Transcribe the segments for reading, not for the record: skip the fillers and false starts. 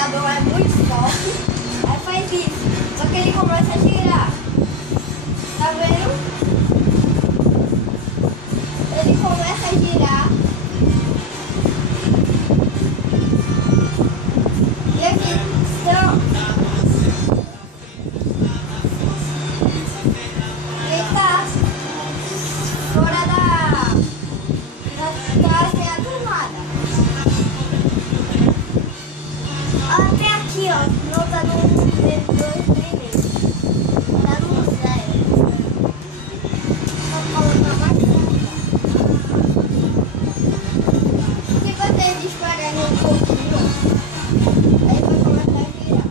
acelerador é muito forte, aí faz isso. Só que ele começa a girar. Tá vendo? Ele começa a girar. E aqui estão. Ele tá fora da casa sem a tomada. Até aqui, ó. Não tá no 2 primeiro. Tá no 0. Vou colocar mais perto. Se você disparar um pouquinho, aí vai começar a girar.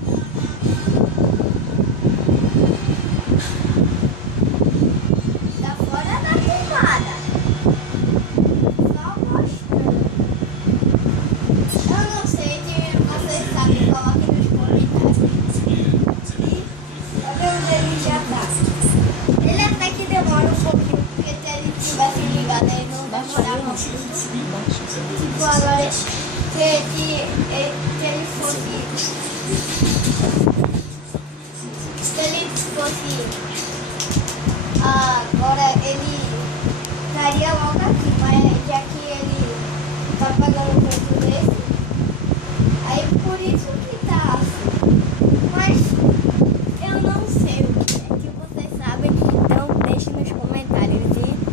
Tá fora da tomada. Só mostrando. Eu não sei se vocês sabem, coloque nos comentários. E onde ele já tá. Ele até que demora um pouquinho, porque se ele tivesse ligado ele não demorava muito. Tipo agora, se ele fosse. Se ele fosse. Agora ele estaria logo aqui, mas